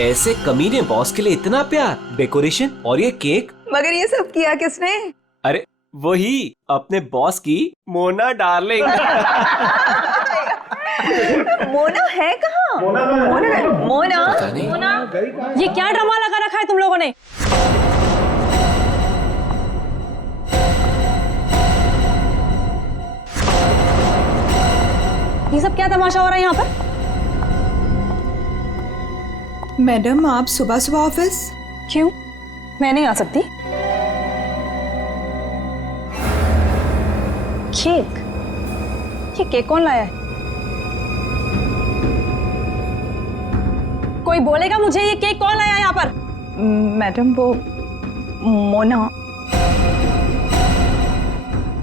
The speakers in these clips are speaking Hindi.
ऐसे कमीने बॉस के लिए इतना प्यार, डेकोरेशन और ये केक। मगर ये सब किया किसने? अरे वही अपने बॉस की मोना डार्लिंग। मोना है कहाँ? मोना पता नहीं। ये क्या ड्रामा लगा रखा है तुम लोगों ने? ये सब क्या तमाशा हो रहा है यहाँ पर? मैडम आप सुबह सुबह ऑफिस? क्यों? मैं नहीं आ सकती? केक? ये केक कौन लाया है? कोई बोलेगा मुझे ये केक कौन लाया है यहाँ पर? मैडम वो मोना।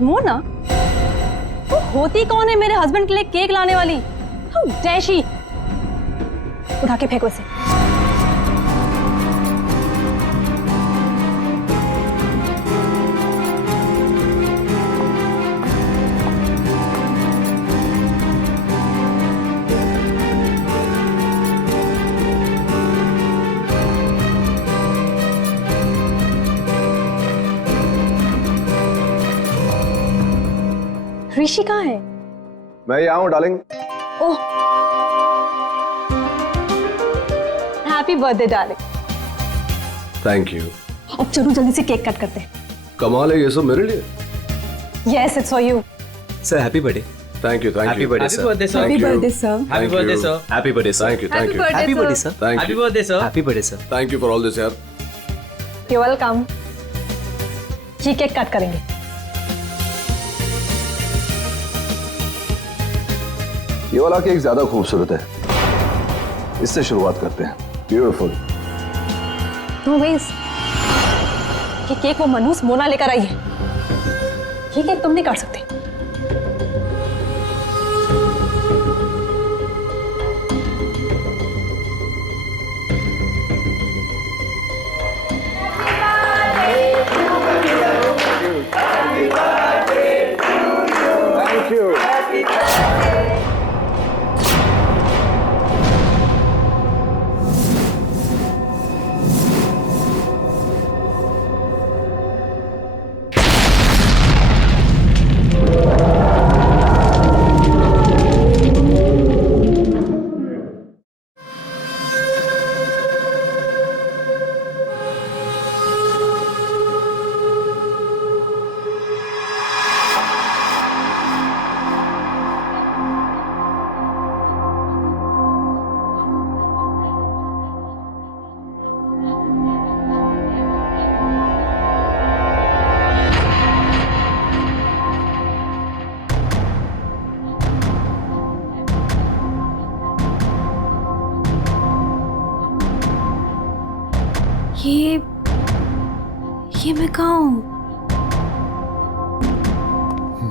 मोना? वो होती कौन है मेरे हस्बैंड के लिए केक लाने वाली? How dare she? उठा के फेंको इसे। ऋषि कहाँ है? मैं यहाँ हूँ darling. Oh, happy birthday darling. Thank you. अब चलो जल्दी से केक कट करते हैं। कमाल है ये सब मेरे लिए। Yes, it's for you. Sir happy birthday. Thank you happy birthday sir. Happy birthday sir. Happy birthday sir. Happy birthday sir. Thank you thank you happy birthday sir. Thank happy you birthday sir. Happy birthday sir. Thank you for all this यार। You're welcome. ये केक कट करेंगे। ये वाला केक ज्यादा खूबसूरत है, इससे शुरुआत करते हैं। ब्यूटीफुल। No ways. ये केक वो मनहूस मोना लेकर आई है। ये केक तुम नहीं काट सकते। Thank you. ये मैं कहाँ हूँ?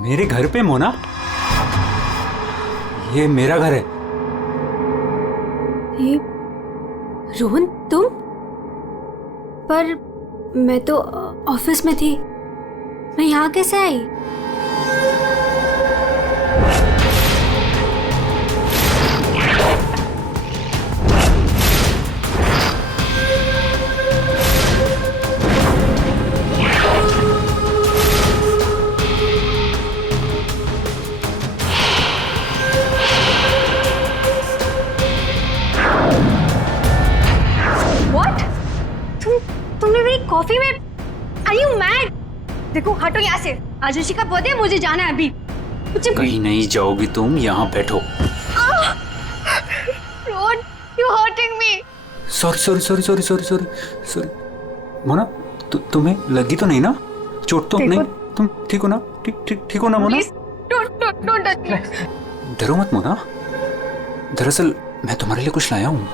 मेरे घर पे मोना? ये मेरा घर है। ये रोहन तुम? पर मैं तो ऑफिस में थी, मैं यहाँ कैसे आई? तुमने मेरी कॉफी में? Are you mad? देखो हटो यहाँ से। आज ऋषि का बर्थडे, मुझे जाना है अभी। कहीं नहीं जाओगी तुम, यहाँ बैठो। Rohan, you're hurting me. Sorry Mona, तुम्हें लगी तो नहीं ना? चोट तो नहीं? तुम ठीक हो ना? ठीक हो ना मोना? Don't touch me. डरो मत मोना, दरअसल मैं तुम्हारे लिए कुछ लाया हूँ।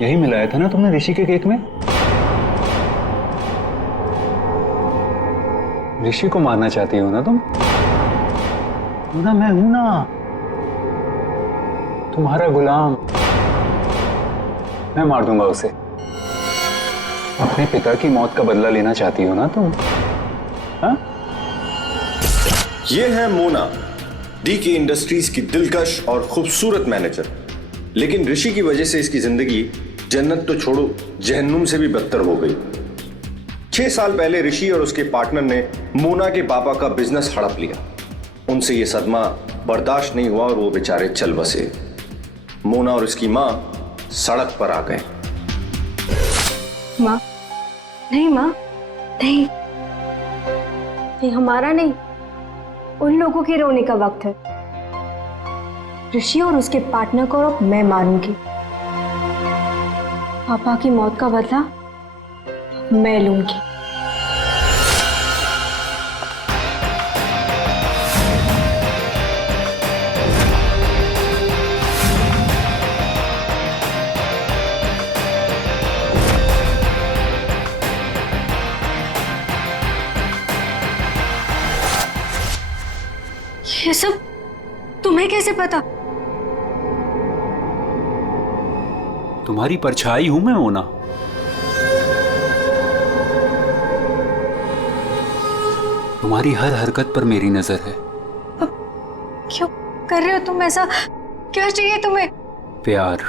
यही मिलाया था ना तुमने ऋषि के केक में? ऋषि को मारना चाहती हो ना तुम? ना मैं हूं ना, तुम्हारा गुलाम। मैं मार दूंगा उसे। अपने पिता की मौत का बदला लेना चाहती हो ना तुम? हाँ? ये है मोना, डीके इंडस्ट्रीज की दिलकश और खूबसूरत मैनेजर। लेकिन ऋषि की वजह से इसकी जिंदगी जन्नत तो छोड़ो जहन्नुम से भी बदतर हो गई। 6 साल पहले ऋषि और उसके पार्टनर ने मोना के पापा का बिजनेस हड़प लिया। उनसे यह सदमा बर्दाश्त नहीं हुआ और वो बेचारे चल बसे। मोना और उसकी मां सड़क पर आ गए। माँ, नहीं माँ, नहीं, ये हमारा नहीं, उन लोगों के रोने का वक्त है। ऋषि और उसके पार्टनर को अब मैं मारूंगी। पापा की मौत का बदला मैं लूंगी। ये सब तुम्हें कैसे पता? तुम्हारी परछाई हूं मैं मोना। तुम्हारी हर हरकत पर मेरी नजर है। क्यों कर रहे हो तुम ऐसा? क्या चाहिए तुम्हें? प्यार,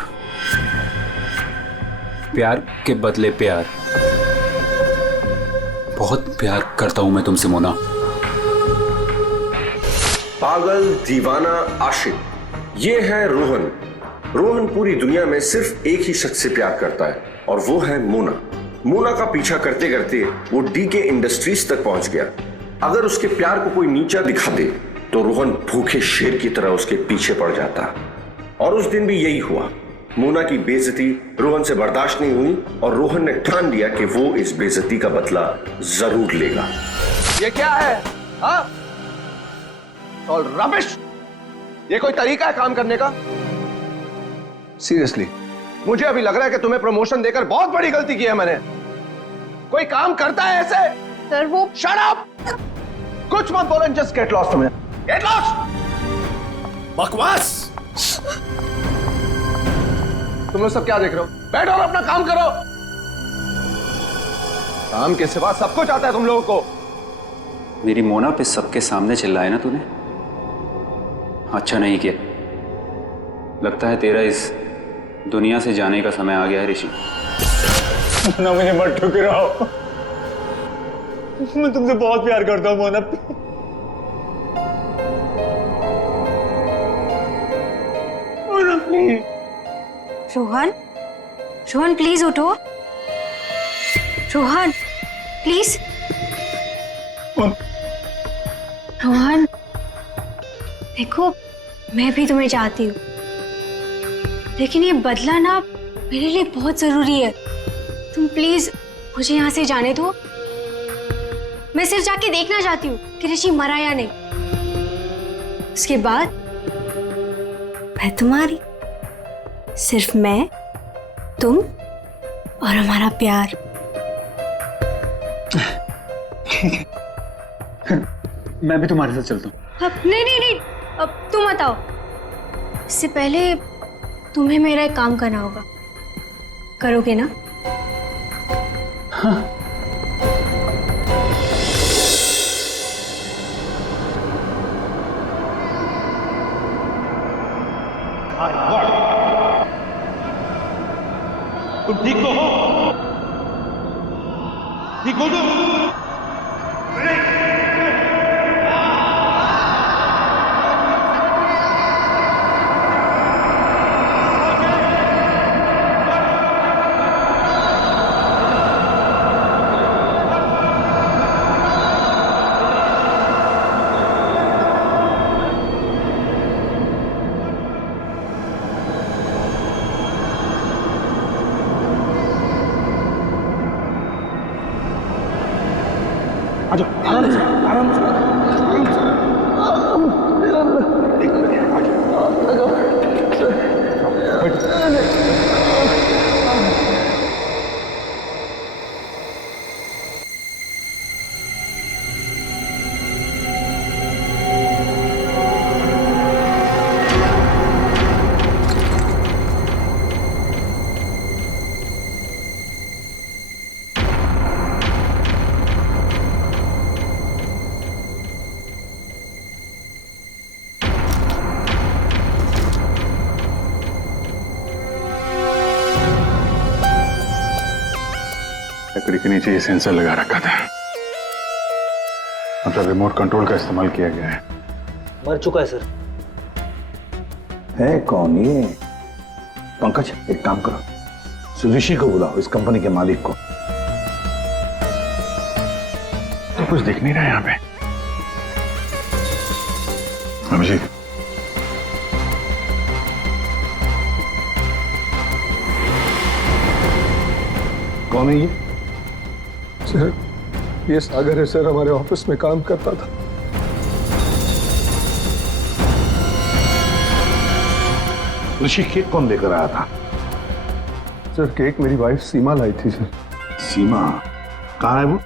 प्यार के बदले प्यार। बहुत प्यार करता हूं मैं तुमसे मोना। पागल, दीवाना, आशिक, ये है रोहन। रोहन पूरी दुनिया में सिर्फ एक ही शख्स से प्यार करता है और वो है मोना। मोना का पीछा करते करते वो डीके इंडस्ट्रीज तक पहुंच गया। अगर उसके प्यार को कोई नीचा दिखा दे तो रोहन भूखे शेर की तरह उसके पीछे पड़ जाता। और उस दिन भी यही हुआ। मोना की बेइज्जती रोहन से बर्दाश्त नहीं हुई और रोहन ने ठान लिया कि वो इस बेइज्जती का बदला जरूर लेगा। ये क्या है? हाँ? All rubbish. ये कोई तरीका है काम करने का? सीरियसली मुझे अभी लग रहा है कि तुम्हें प्रमोशन देकर बहुत बड़ी गलती की है मैंने। कोई काम करता है ऐसे? सर वो शट अप! कुछ मत बोलो, जस्ट गेट लॉस्ट। तुम्हें गेट लॉस्ट। बकवास। तुम लोग सब क्या देख रहे हो? बैठो और अपना काम करो। काम के सिवा सब कुछ आता है तुम लोगों को। मेरी मोना पे सबके सामने चिल्लाया ना तूने? अच्छा नहीं किया। लगता है तेरा इस दुनिया से जाने का समय आ गया है ऋषि। मोना मुझे मत ठुकराओ। मैं तुमसे बहुत प्यार करता हूँ मोना। मोना प्लीज। रोहन, रोहन प्लीज उठो। रोहन प्लीज। रोहन देखो, मैं भी तुम्हें चाहती हूँ, लेकिन ये बदला ना मेरे लिए बहुत जरूरी है। तुम प्लीज मुझे यहाँ से जाने दो। मैं सिर्फ जाके देखना चाहती हूँ कि ऋषि मरा या नहीं। उसके बाद मैं तुम्हारी, सिर्फ मैं, तुम और हमारा प्यार। मैं भी तुम्हारे साथ चलता हूँ। अब नहीं नहीं नहीं, अब तुम बताओ। इससे पहले तुम्हें मेरा एक काम करना होगा। करोगे ना? हाँ। तुम ठीक तो हो? ठीक हो तुम? लकड़ी के नीचे ये सेंसर लगा रखा था, मतलब रिमोट कंट्रोल का इस्तेमाल किया गया है। मर चुका है सर। है कौन ये? पंकज, एक काम करो, ऋषि को बुलाओ, इस कंपनी के मालिक को। तो कुछ दिख नहीं रहा है यहाँ पे। अभिजीत, कौन है ये? सर, ये सागर है सर, हमारे ऑफिस में काम करता था। ऋषि केक कौन लेकर आया था? सर, केक मेरी वाइफ सीमा लाई थी सर। सीमा कहाँ है वो?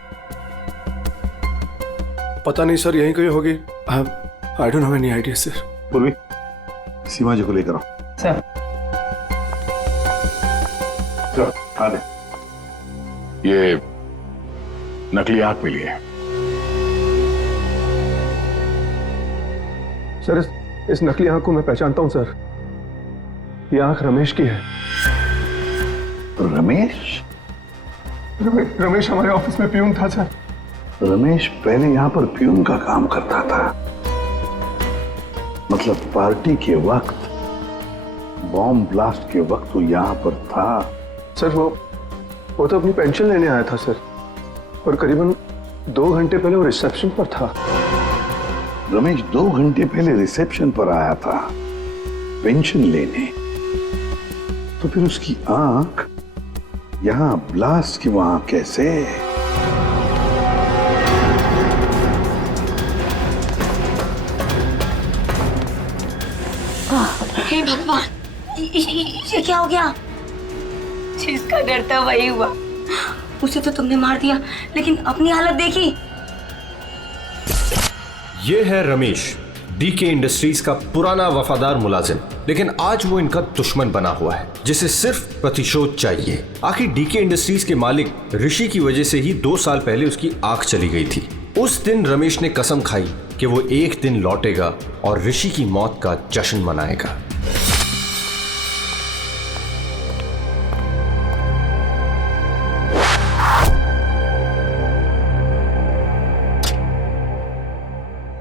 पता नहीं सर, यहीं कहीं होगी। I don't have any idea sir. पूर्वी, सीमा जी को लेकर आओ। सर। चलो, आ दे। ये नकली आंख मिली है। सर, इस नकली आंख को मैं पहचानता हूं सर। ये आंख रमेश की है। रमेश? रमेश हमारे ऑफिस में प्यून था सर। रमेश पहले यहाँ पर प्यून का काम करता था, मतलब पार्टी के वक्त, बॉम्ब ब्लास्ट के वक्त वो यहाँ पर था। सर, वो तो अपनी पेंशन लेने आया था सर, और करीबन 2 घंटे पहले वो रिसेप्शन पर था। रमेश 2 घंटे पहले रिसेप्शन पर आया था पेंशन लेने, तो फिर उसकी आंख यहाँ ब्लास्ट की वहां कैसे? हे भगवान, ये क्या हो गया? जिसका डर था वही हुआ। उसे तो तुमने मार दिया, लेकिन अपनी हालत देखी। ये है रमेश, डीके इंडस्ट्रीज का पुराना वफादार मुलाजिम, लेकिन आज वो इनका दुश्मन बना हुआ है, जिसे सिर्फ प्रतिशोध चाहिए। आखिर डीके इंडस्ट्रीज के मालिक ऋषि की वजह से ही 2 साल पहले उसकी आंख चली गई थी। उस दिन रमेश ने कसम खाई कि वो एक दिन लौटेगा और ऋषि की मौत का जश्न मनाएगा।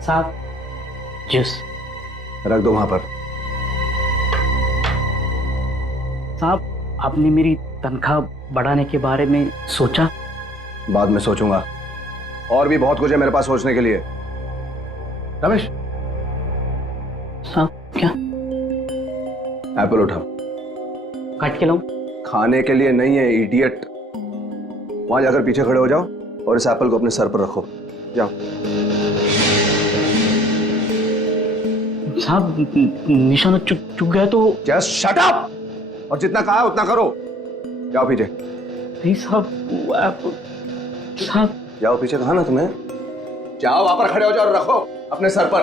साहब, जूस रख दो वहां पर। साहब, आपने मेरी तनख्वाह बढ़ाने के बारे में सोचा? बाद में सोचूंगा, और भी बहुत कुछ है मेरे पास सोचने के लिए। रमेश, साहब क्या? एप्पल उठाओ। काट के लाऊं? खाने के लिए नहीं है इडियट। वहां जाकर पीछे खड़े हो जाओ और इस एप्पल को अपने सर पर रखो। जाओ। साहब, निशाना चुक गया तो? जस्ट शट अप, और जितना कहा है उतना करो। जाओ पीछे। नहीं साहब, साहब जाओ पीछे, कहा ना तुम्हें। जाओ, वहां पर खड़े हो जाओ और रखो अपने सर पर।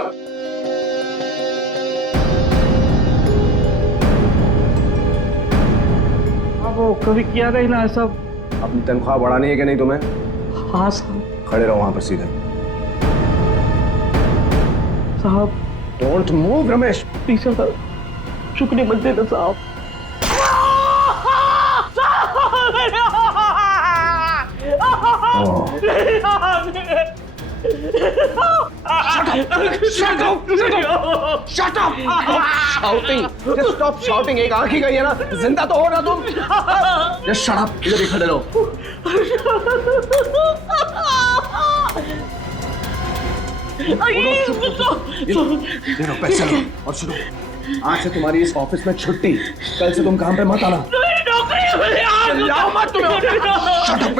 वो कभी किया नहीं ना ऐसा। अपनी तनख्वाह बढ़ानी है कि नहीं तुम्हें? हाँ साहब। खड़े रहो वहां पर सीधे। साहब don't move Ramesh. Please sir, चुकने मत देना साहब। Shut up! Shouting! Just stop shouting. एक आंख ही गई है ना, जिंदा तो हो ना तुम। Just shut up. इधर ही खड़े रहो। देखो, पैसे लो और सुनो, आज से तुम्हारी इस ऑफिस में छुट्टी। कल से तुम काम पे मत आना। चिल्लाओ मत तुम। Shut up!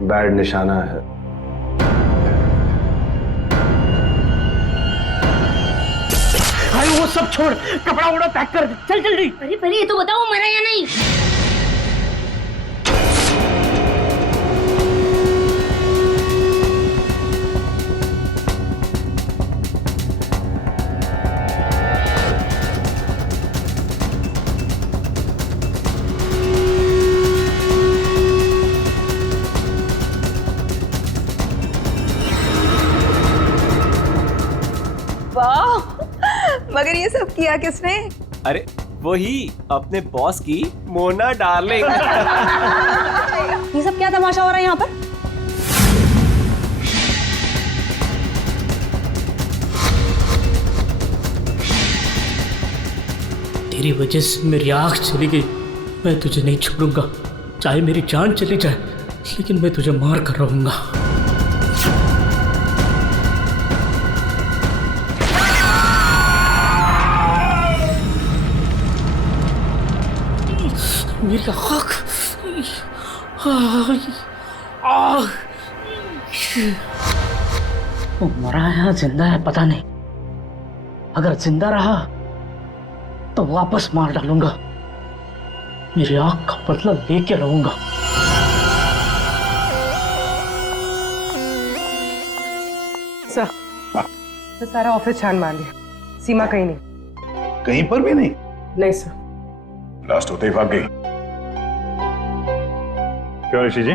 बैड निशाना है। भाई वो सब छोड़, कपड़ा वपड़ा पैक कर, चल जल्दी। अरे पहले ये तो बताओ, मरा या नहीं? वाह, मगर ये सब किया किसने? अरे वही अपने बॉस की मोना डार्लिंग। ये सब क्या तमाशा हो रहा है यहाँ पर? तेरी वजह से मेरी आँख चली गई। मैं तुझे नहीं छोड़ूंगा, चाहे मेरी जान चली जाए, लेकिन मैं तुझे मार कर रहूंगा। मेरी आँख, वो मरा है या जिंदा है पता नहीं। अगर जिंदा रहा तो वापस मार डालूंगा। मेरी आंख का बदला लेके रहूंगा। सर, तो सारा ऑफिस छान मार लिया, सीमा कहीं नहीं। कहीं पर भी नहीं? नहीं सर। लास्ट होते ही भाग गई। क्यों ऋषि जी,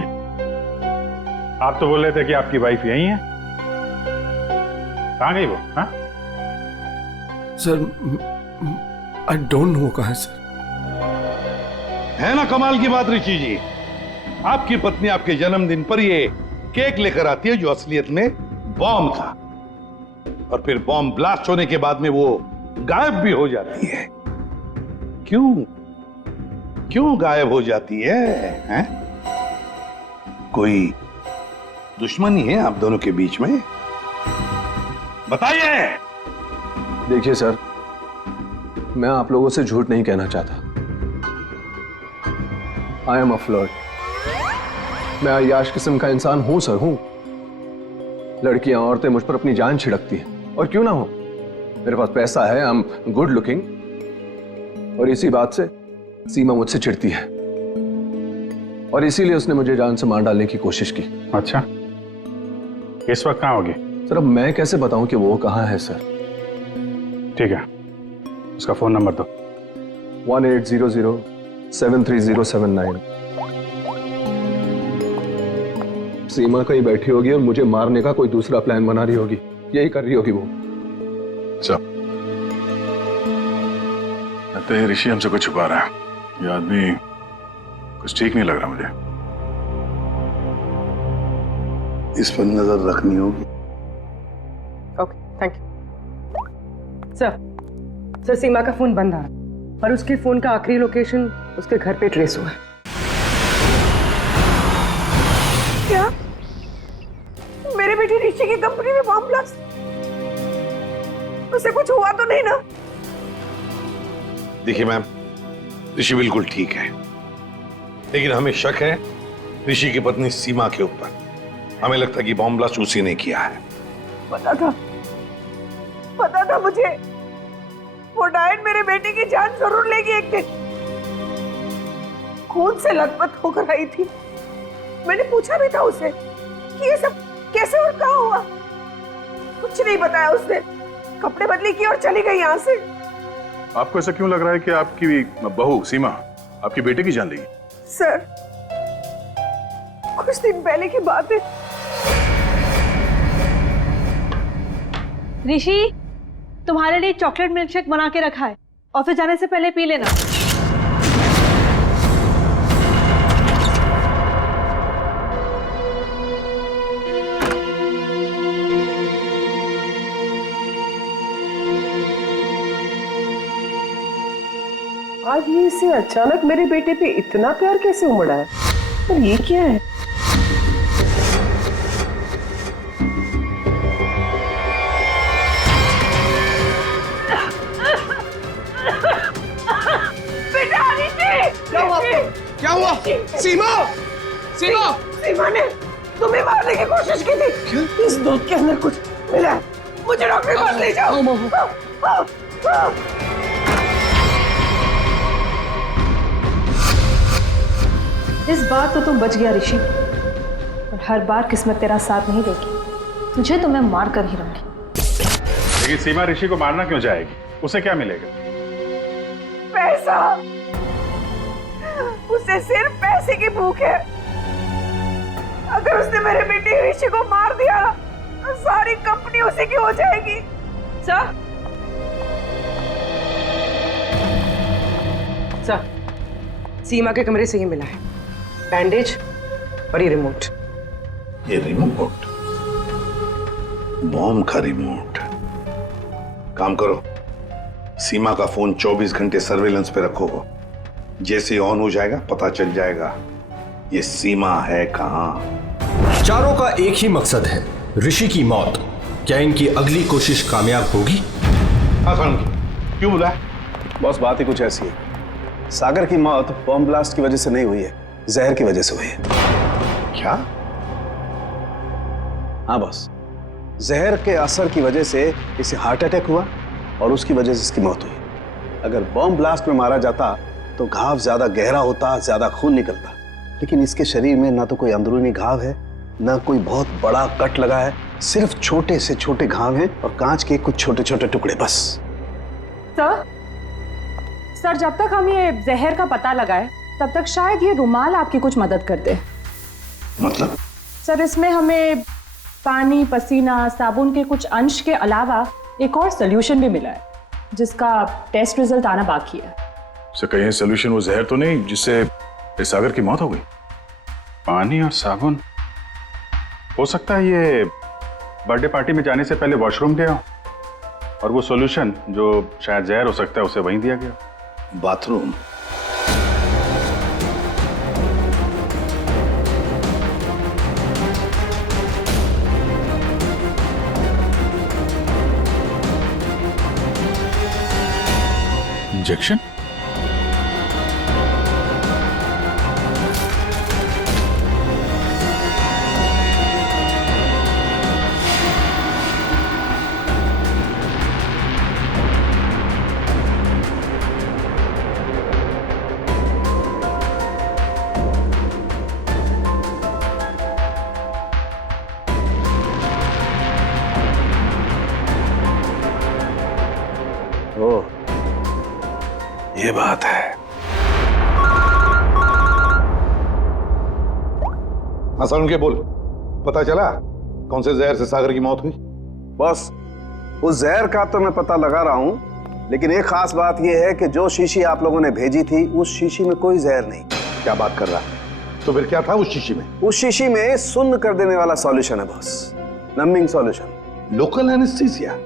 आप तो बोल रहे थे कि आपकी वाइफ यही है, कहाँ गई वो? हाँ सर, आई डोंट नो कहाँ है सर। है ना कमाल की बात ऋषि जी, आपकी पत्नी आपके जन्मदिन पर ये केक लेकर आती है जो असलियत में बॉम्ब था, और फिर बॉम्ब ब्लास्ट होने के बाद में वो गायब भी हो जाती है। क्यों क्यों गायब हो जाती है, हैं? कोई दुश्मनी है आप दोनों के बीच में? बताइए। देखिए सर, मैं आप लोगों से झूठ नहीं कहना चाहता। I am a flirt. मैं अय्याश किस्म का इंसान हूं सर, हूं। लड़कियां, औरतें मुझ पर अपनी जान छिड़कती हैं, और क्यों ना हो। मेरे पास पैसा है, आई एम गुड लुकिंग, और इसी बात से सीमा मुझसे चिढ़ती है, और इसीलिए उसने मुझे जान से मार डालने की कोशिश की। अच्छा, इस वक्त कहाँ होगी? सर अब मैं कैसे बताऊं कि वो कहाँ है सर? ठीक है, उसका फोन नंबर दो। 1800-730-79। सीमा कहीं बैठी होगी और मुझे मारने का कोई दूसरा प्लान बना रही होगी, यही कर रही होगी वो। लगता है ऋषि हमसे कुछ छुपा रहा है। ये आदमी कुछ ठीक नहीं लग रहा मुझे। इस पर नजर रखनी होगी। Okay, thank you. सर, सीमा का फोन बंद आ रहा है, और उसके फोन का आखिरी लोकेशन उसके घर पे ट्रेस हुआ है। क्या? मेरे बेटे ऋषि की कंपनी में बॉम्ब ब्लास्ट? उसे कुछ हुआ तो नहीं ना? देखिए मैम, ऋषि बिल्कुल ठीक है, लेकिन हमें शक है ऋषि की पत्नी सीमा के ऊपर। हमें लगता है कि बॉम्ब ब्लास्ट उसी ने किया है। पता था मुझे, वो डायन मेरे बेटे की जान जरूर लेगी एक दिन। खून से लथपथ होकर आई थी। मैंने पूछा भी था उसे कि ये सब कैसे और कहाँ हुआ। कुछ नहीं बताया उसने, कपड़े बदली की और चली गई यहाँ से। आपको ऐसा क्यों लग रहा है कि आपकी बहू सीमा आपकी बेटे की जान लेगी? सर, कुछ दिन पहले की बात है। ऋषि, तुम्हारे लिए चॉकलेट मिल्कशेक बना के रखा है, ऑफिस जाने से पहले पी लेना। आज ये इसे अचानक मेरे बेटे पे इतना प्यार कैसे उमड़ा है? और ये क्या है? क्या हुआ? सीमा! सीमा! सीमा ने तुम्हें मारने की कोशिश की थी। इस दूध के अंदर कुछ मिला है, मुझे डॉक्टर के पास ले जाओ। इस बार तो तुम बच गया ऋषि, और हर बार किस्मत तेरा साथ नहीं देगी। तुझे तो मैं मार कर ही रहूंगी। लेकिन सीमा ऋषि को मारना क्यों चाहेगी? उसे क्या मिलेगा? पैसा। उसे सिर्फ पैसे की भूख है। अगर उसने मेरे बेटे ऋषि को मार दिया तो सारी कंपनी उसी की हो जाएगी। सर, सीमा के कमरे से ही मिला है, बैंडेज और ये रिमोट। ये रिमोट, बॉम्ब का रिमोट। काम करो, सीमा का फोन 24 घंटे सर्वेलेंस पे रखो। जैसे ऑन हो जाएगा पता चल जाएगा ये सीमा है कहां। चारों का एक ही मकसद है, ऋषि की मौत। क्या इनकी अगली कोशिश कामयाब होगी? हाँ सालुंकी, क्यों बुलाया? बॉस, बात ही कुछ ऐसी है। सागर की मौत बॉम्ब ब्लास्ट की वजह से नहीं हुई है, जहर की वजह से हुई है। क्या? हाँ बॉस, जहर के असर की वजह से इसे हार्ट अटैक हुआ और उसकी वजह से इसकी मौत हुई। अगर बॉम्ब ब्लास्ट में मारा जाता तो घाव ज्यादा गहरा होता, ज्यादा खून निकलता, लेकिन इसके शरीर में ना तो कोई अंदरूनी घाव है, ना कोई बहुत बड़ा कट लगा है, सिर्फ छोटे से छोटे घाव हैं और कांच के कुछ छोटे छोटे टुकड़े बस। सर, जब तक हम ये जहर का पता लगाए तब तक शायद ये रुमाल आपकी कुछ मदद कर दे। मतलब? सर, इसमें हमें पानी, पसीना, साबुन के कुछ अंश के अलावा एक और सोल्यूशन भी मिला है जिसका टेस्ट रिजल्ट आना बाकी है। सर, कहीं सोल्यूशन वो जहर तो नहीं जिससे सागर की मौत हो गई? पानी और साबुन, हो सकता है ये बर्थडे पार्टी में जाने से पहले वॉशरूम गया और वो सॉल्यूशन जो शायद जहर हो सकता है उसे वहीं दिया गया। बाथरूम? इंजेक्शन? ओह, ये बात है। हाँ सालुंकी, बोल, पता चला कौन से जहर से सागर की मौत हुई? बॉस, उस जहर का तो मैं पता लगा रहा हूं, लेकिन एक खास बात यह है कि जो शीशी आप लोगों ने भेजी थी उस शीशी में कोई जहर नहीं। क्या बात कर रहा है? तो फिर क्या था उस शीशी में? उस शीशी में सुन्न कर देने वाला सॉल्यूशन है boss, numbing solution. Local anaesthesia?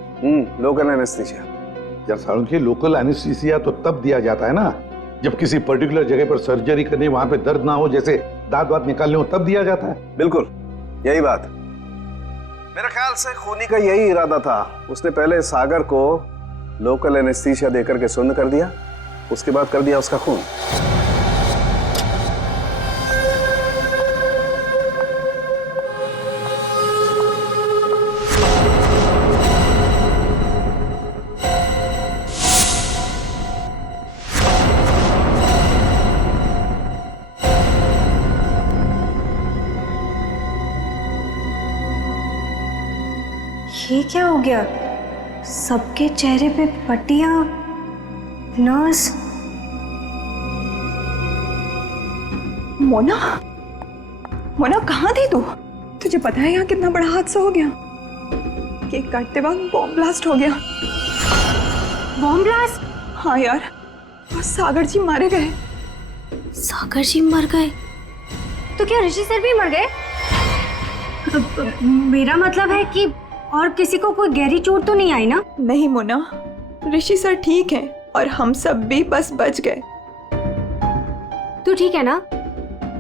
Local anaesthesia. यार सालुंकी, लोकल एनेस्थीसिया तो तब दिया जाता है ना जब किसी पर्टिकुलर जगह पर सर्जरी करनी, वहां पे दर्द ना हो, जैसे दांत वात निकालने हो, तब दिया जाता है। बिल्कुल यही बात। मेरे ख्याल से खूनी का यही इरादा था। उसने पहले सागर को लोकल एनेस्थीसिया देकर के सुन्न कर दिया, उसके बाद कर दिया उसका खून। ये क्या हो गया? सबके चेहरे पे पट्टियां, नर्स। मोना, मोना कहाँ थी तू? तुझे पता है यहाँ कितना बड़ा हादसा हो गया? केक काटते वक्त बॉम्ब ब्लास्ट हो गया। Bomb blast? हाँ यार, और सागर जी मारे गए। सागर जी मर गए? तो क्या ऋषि सर भी मर गए? मेरा मतलब है कि और किसी को कोई गहरी चोट तो नहीं आई ना? नहीं मोना, ऋषि सर ठीक हैं और हम सब भी बस बच गए। तू ठीक है ना?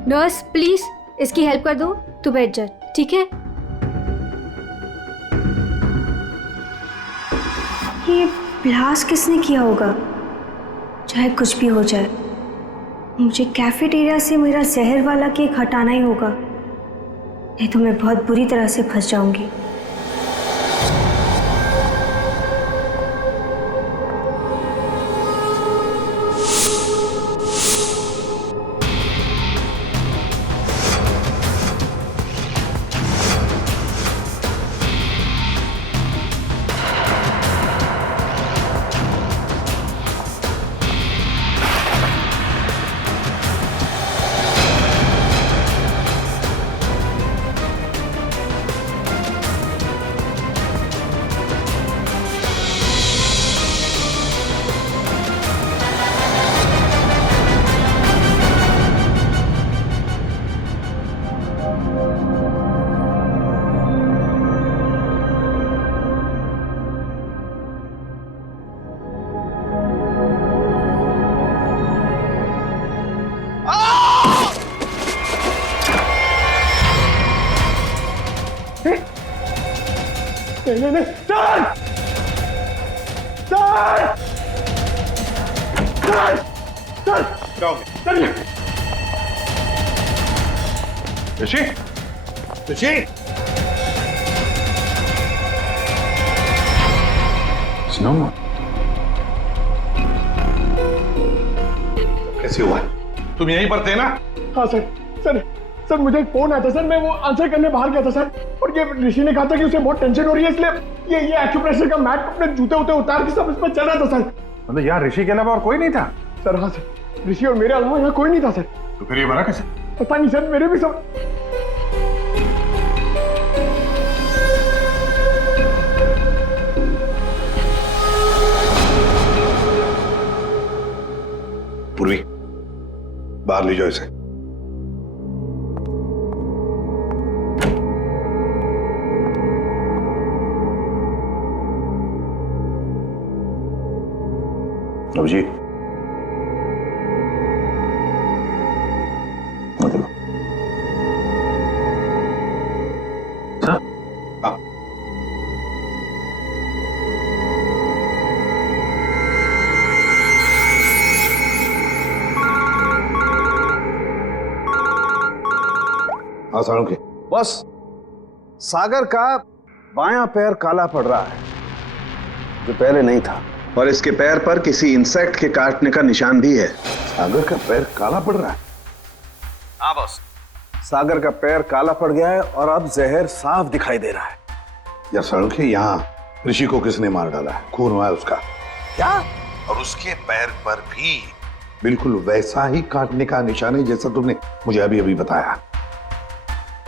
नर्स प्लीज इसकी हेल्प कर दो, तू बैठ जा, ठीक है? ये ब्लास्ट किसने किया होगा? चाहे कुछ भी हो जाए, मुझे कैफेटेरिया से मेरा जहर वाला केक हटाना ही होगा, नहीं तो मैं बहुत बुरी तरह से फंस जाऊंगी। नहीं नहीं सर सर सर सर क्या हो गया? ऋषि ऋषि स्नो कैसे हुआ? तुम यहीं पर थे ना? हाँ सर सर सर मुझे एक फोन आया था सर, मैं वो आंसर करने बाहर गया था सर, और ये ऋषि ने कहा था कि उसे बहुत टेंशन हो रही है, इसलिए ये एक्यूप्रेशर का मैट अपने जूते उते उतार के सब इस पर चल रहा था सर। मतलब यार ऋषि के अलावा और कोई नहीं था? सर हाँ सर, ऋषि और मेरे अलावा यहाँ कोई नहीं था सर। तो फिर ये बना कैसे? पता नहीं सर, मेरे भी सब पूर्वी बाहर ले जाओ इसे। अभिजीत के बस सागर का बायां पैर काला पड़ रहा है जो पहले नहीं था, और इसके पैर पर किसी इंसेक्ट के काटने का निशान भी है। सागर का पैर काला पड़ रहा है? हाँ बॉस, सागर का पैर काला पड़ गया है और अब जहर साफ दिखाई दे रहा है। यार साळुंखे, यहाँ ऋषि को किसने मार डाला है? खून हुआ है उसका क्या? और उसके पैर पर भी बिल्कुल वैसा ही काटने का निशान है जैसा तुमने मुझे अभी अभी बताया।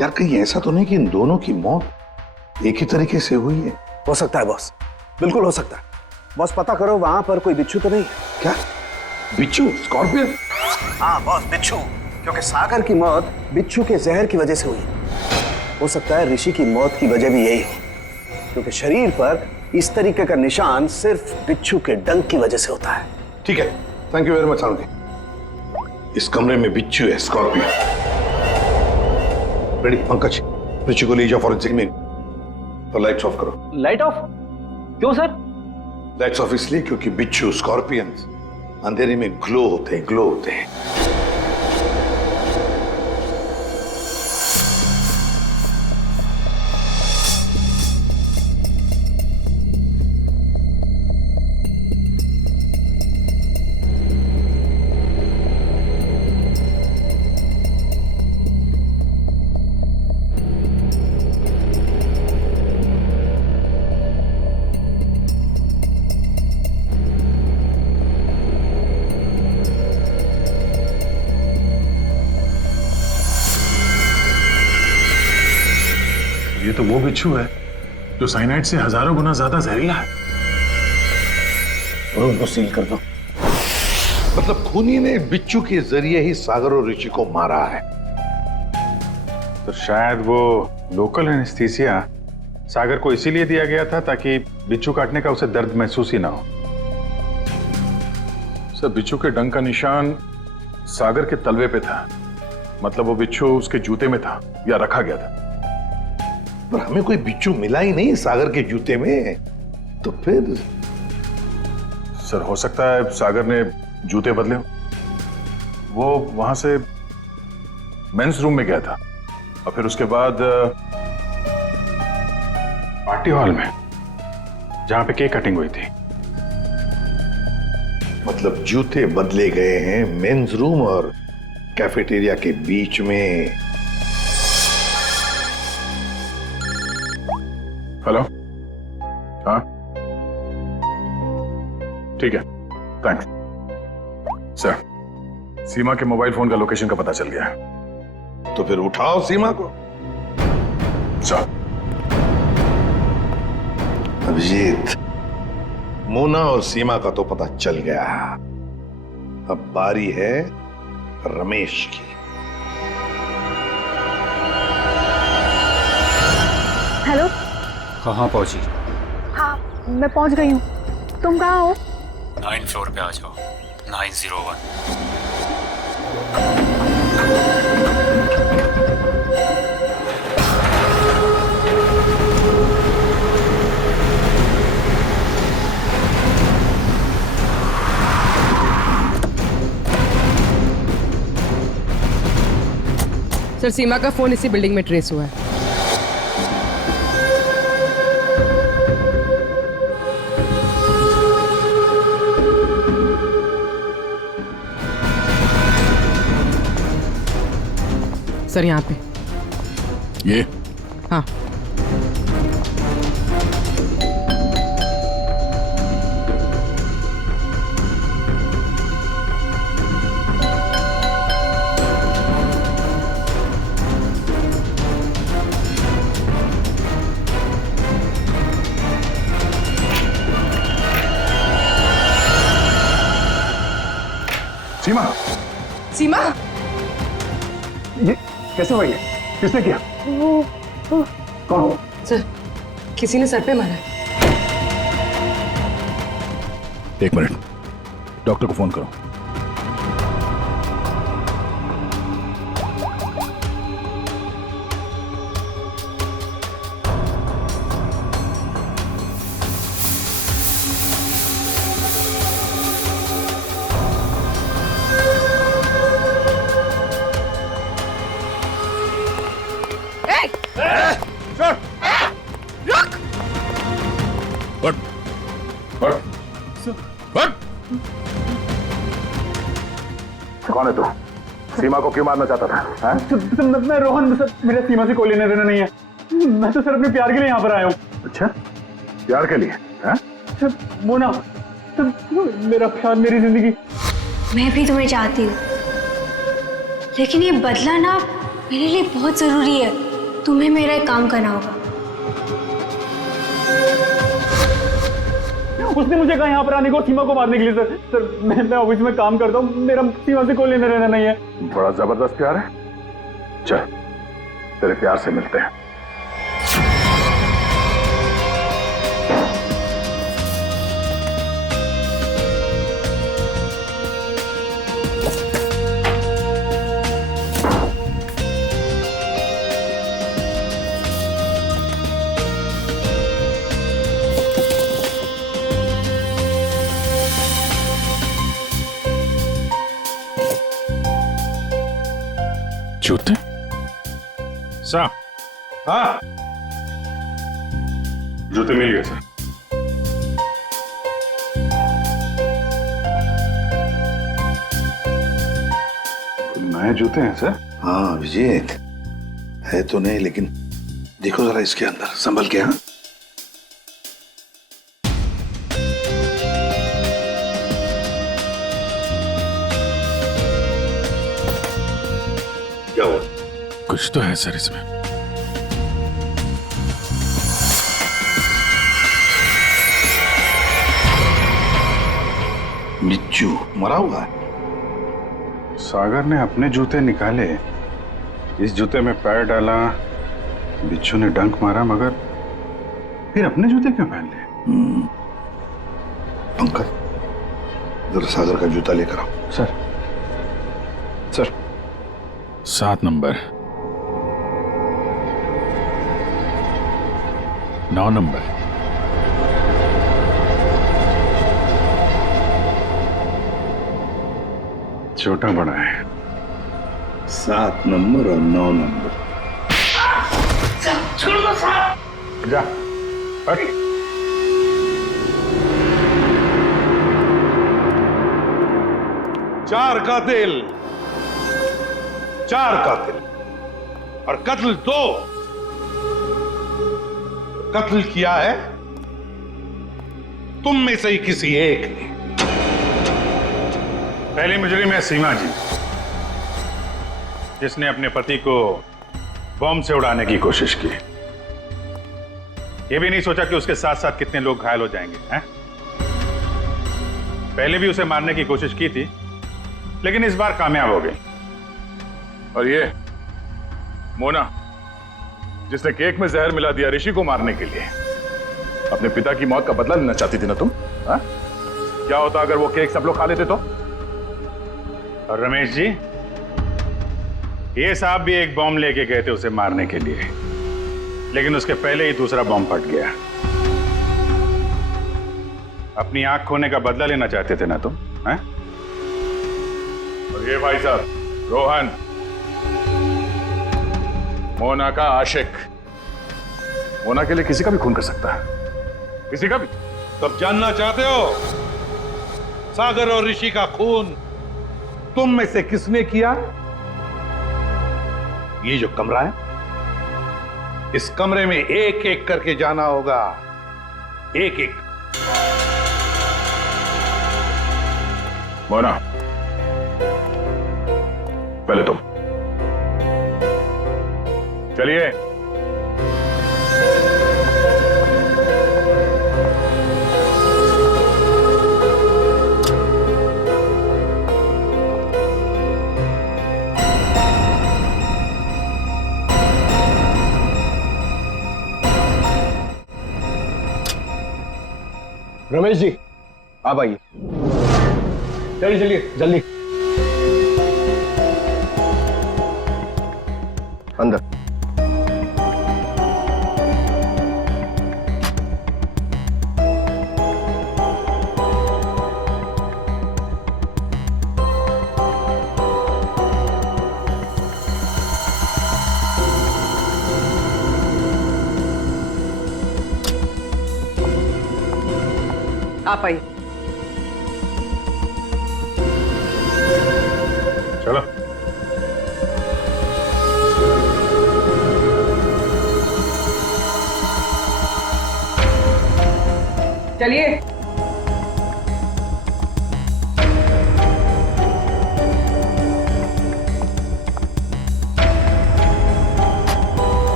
यार कहीं ऐसा तो नहीं कि इन दोनों की मौत एक ही तरीके से हुई है? हो सकता है बॉस, बिल्कुल हो सकता है। बॉस पता करो वहां पर कोई बिच्छू तो नहीं है। क्या बिच्छू? स्कॉर्पियन? हाँ बॉस, बिच्छू, क्योंकि सागर की मौत बिच्छू के जहर की वजह से हुई। हो सकता है ऋषि की मौत की वजह भी यही हो, क्योंकि शरीर पर इस तरीके का निशान सिर्फ बिच्छू के डंक की वजह से होता है। ठीक है, thank you very much Salunkhe. इस कमरे में बिच्छू है, स्कॉर्पियन। रेडी पंकज, ऋषि को ले जाओ फॉरेंसिक में। तो लाइट्स ऑफ करो। Light of? क्यों सर? लाइट्स ऑफ इसलिए क्योंकि बिच्छू स्कॉर्पियंस अंधेरे में ग्लो होते हैं। ये तो वो बिच्छू है जो साइनाइड से हजारों गुना ज्यादा जहरीला है। और उनको सील कर दो। मतलब खूनी ने बिच्छू के जरिए ही सागर और ऋषि को मारा है। तो शायद वो लोकल एनेस्थीसिया सागर को इसीलिए दिया गया था ताकि बिच्छू काटने का उसे दर्द महसूस ही ना हो। सर, बिच्छू के डंक का निशान सागर के तलवे पे था, मतलब वो बिच्छू उसके जूते में था या रखा गया था। पर हमें कोई बिच्छू मिला ही नहीं सागर के जूते में, तो फिर? सर, हो सकता है सागर ने जूते बदले हो। वो वहां से मेंस रूम में गया था और फिर उसके बाद पार्टी हॉल में जहां पे केक कटिंग हुई थी। मतलब जूते बदले गए हैं मेंस रूम और कैफेटेरिया के बीच में। हेलो? हाँ ठीक है, थैंक्स सर। सीमा के मोबाइल फोन का लोकेशन का पता चल गया है। तो फिर उठाओ सीमा को। सर। अभिजीत, मोना और सीमा का तो पता चल गया, अब बारी है रमेश की। हेलो? कहाँ पहुंची? हाँ, मैं पहुंच गई हूँ। तुम कहाँ हो? 9 फ्लोर पे आ जाओ। 901। सर सीमा का फोन इसी बिल्डिंग में ट्रेस हुआ है। सर यहाँ पे ये हाँ सीमा, सीमा ये कैसे हुआ? ये किसने किया? कौन? सर किसी ने सर पे मारा है। एक मिनट, डॉक्टर को फोन करो। कौन है तू? सीमा को क्यों मारना चाहता था? मैं रोहन, सर मेरा सीमा से कोई लेना देना नहीं है। मैं तो सर अपने प्यार के लिए यहाँ पर आया हूँ। अच्छा, प्यार के लिए? हैं? सर मोना, सर मेरा प्यार, मेरी जिंदगी। मैं भी तुम्हें चाहती हूँ, लेकिन ये बदला ना मेरे लिए बहुत जरूरी है। तुम्हें मेरा एक काम करना होगा। उसने मुझे कहा यहाँ पर आने को, सीमा को मारने के लिए। सर मैं ऑफिस में काम करता हूँ, मेरा सीमा से कोई लेना देना नहीं है। बड़ा जबरदस्त प्यार है। चल, तेरे प्यार से मिलते हैं। जूते? सर, हाँ, जूते मिल गए सर। नए जूते हैं सर? हाँ विजेत, है तो नहीं, लेकिन देखो जरा इसके अंदर, संभल के। हाँ, क्या हुआ? कुछ तो है सर इसमें। बिच्छू मरा हुआ है। सागर ने अपने जूते निकाले, इस जूते में पैर डाला, बिच्छू ने डंक मारा, मगर फिर अपने जूते क्यों पहन लिए? पंकज, जरा सागर का जूता लेकर आओ। सर, सर 7 नंबर, 9 नंबर, छोटा बड़ा है। 7 नंबर और 9 नंबर। छोड़ दो साहब। जा, हट। चार कातिल और कत्ल 2। कत्ल किया है तुम में से ही किसी एक ने। पहली मुजरिम है सीमा जी, जिसने अपने पति को बॉम्ब से उड़ाने की कोशिश की। यह भी नहीं सोचा कि उसके साथ साथ कितने लोग घायल हो जाएंगे। हैं? पहले भी उसे मारने की कोशिश की थी, लेकिन इस बार कामयाब हो गई। और ये मोना, जिसने केक में जहर मिला दिया ऋषि को मारने के लिए, अपने पिता की मौत का बदला लेना चाहती थी ना तुम? हा? क्या होता अगर वो केक सब लोग खा लेते तो? और रमेश जी, ये साहब भी एक बॉम्ब लेके गए थे उसे मारने के लिए, लेकिन उसके पहले ही दूसरा बॉम्ब फट गया। अपनी आंख खोने का बदला लेना चाहते थे ना तुम? हैं? और ये भाई साहब रोहन, मोना का आशिक मोना के लिए किसी का भी खून कर सकता है, किसी का भी। तब जानना चाहते हो सागर और ऋषि का खून तुम में से किसने किया? ये जो कमरा है, इस कमरे में एक एक करके जाना होगा, एक एक। मोना, पहले तुम चलिए। रमेश जी आप आइए, चलिए चलिए जल्दी अंदर। आप आइए। चलो। चलिए।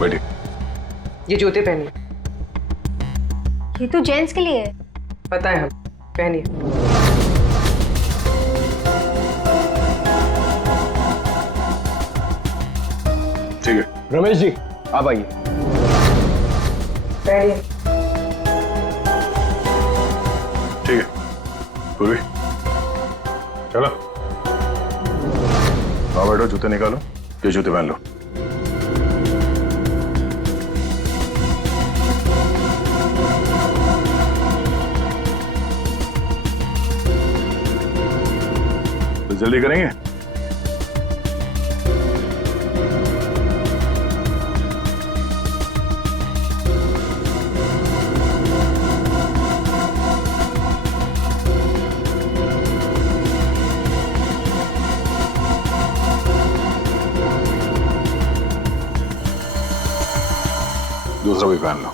बैठिए। ये जूते पहनिए। ये तो जेंट्स के लिए है। पता है, हम पहनिए। ठीक है। रमेश जी आप आइए, पहनिए। ठीक है पूर्वी, चलो। आओ बैठो, जूते निकालो, ये जूते पहन लो। तो जल्दी करेंगे। दूसरा भी पहन लो।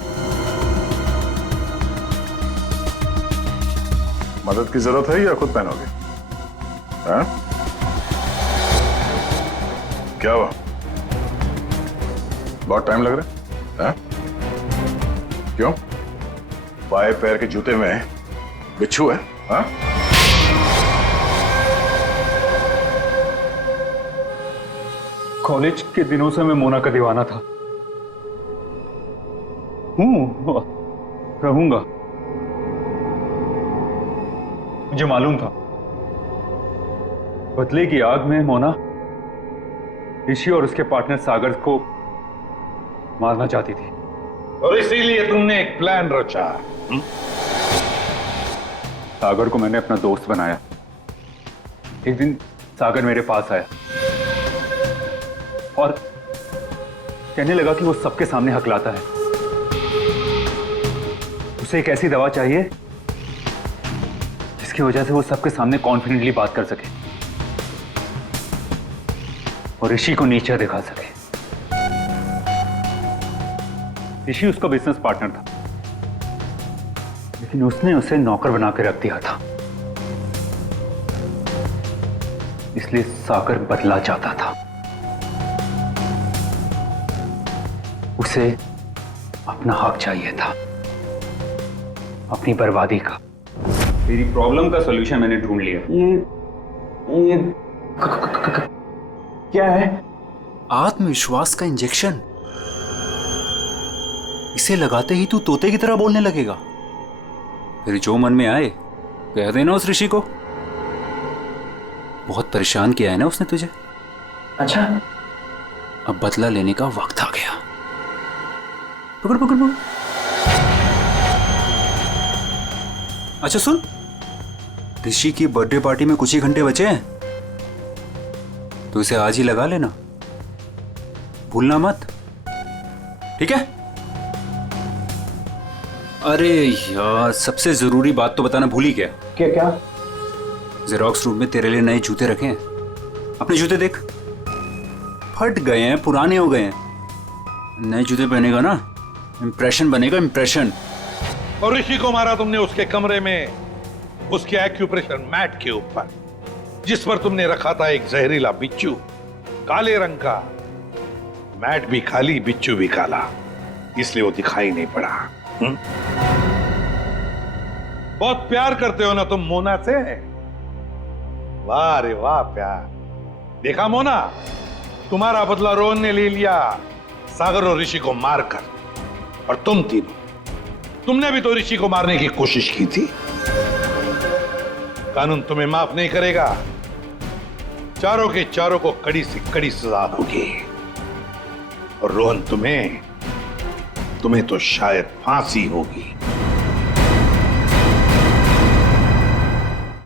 मदद की जरूरत है या खुद पहनोगे? हाँ? क्या हुआ? बहुत टाइम लग रहा है? हाँ? क्यों? बाएं पैर के जूते में बिच्छू है? हाँ? कॉलेज के दिनों से मैं मोना का दीवाना था, रहूंगा। मुझे मालूम था बदले की आग में मोना ऋषि और उसके पार्टनर सागर को मारना चाहती थी, और इसीलिए तुमने एक प्लान रचा। सागर को मैंने अपना दोस्त बनाया। एक दिन सागर मेरे पास आया और कहने लगा कि वो सबके सामने हकलाता है। उसे एक ऐसी दवा चाहिए जिसकी वजह से वो सबके सामने कॉन्फिडेंटली बात कर सके और ऋषि को नीचा दिखा सके। ऋषि उसका बिजनेस पार्टनर था, लेकिन उसने उसे नौकर बना के रख दिया था, इसलिए सागर बदला चाहता था। उसे अपना हक चाहिए था, अपनी बर्बादी का। तेरी प्रॉब्लम का सॉल्यूशन मैंने ढूंढ लिया। ये क्या है? आत्मविश्वास का इंजेक्शन। इसे लगाते ही तू तोते की तरह बोलने लगेगा। फिर जो मन में आए कह देना उस ऋषि को। बहुत परेशान किया है ना उसने तुझे। अच्छा, अब बदला लेने का वक्त आ गया। पकड़ पकड़ पकड़। अच्छा सुन, ऋषि की बर्थडे पार्टी में कुछ ही घंटे बचे हैं, तो इसे आज ही लगा लेना, भूलना मत, ठीक है? अरे यार, सबसे जरूरी बात तो बताना भूल ही गया। क्या क्या? जेरोक्स रूम में तेरे लिए नए जूते रखे हैं। अपने जूते देख, फट गए हैं, पुराने हो गए हैं। नए जूते पहनेगा ना, इंप्रेशन बनेगा, इंप्रेशन। और ऋषि को मारा तुमने उसके कमरे में, उसके एक्यूप्रेशर मैट के ऊपर, जिस पर तुमने रखा था एक जहरीला बिच्छू, काले रंग का। मैट भी काली, बिच्छू भी काला, इसलिए वो दिखाई नहीं पड़ा। बहुत प्यार करते हो ना तुम मोना से? वाह रे वाह प्यार। देखा मोना, तुम्हारा बदला रोहन ने ले लिया सागर और ऋषि को मारकर, और तुम तीनों, तुमने भी तो ऋषि को मारने की कोशिश की थी। कानून तुम्हें माफ नहीं करेगा, चारों के चारों को कड़ी से कड़ी सजा होगी। और रोहन, तुम्हें तो शायद फांसी होगी।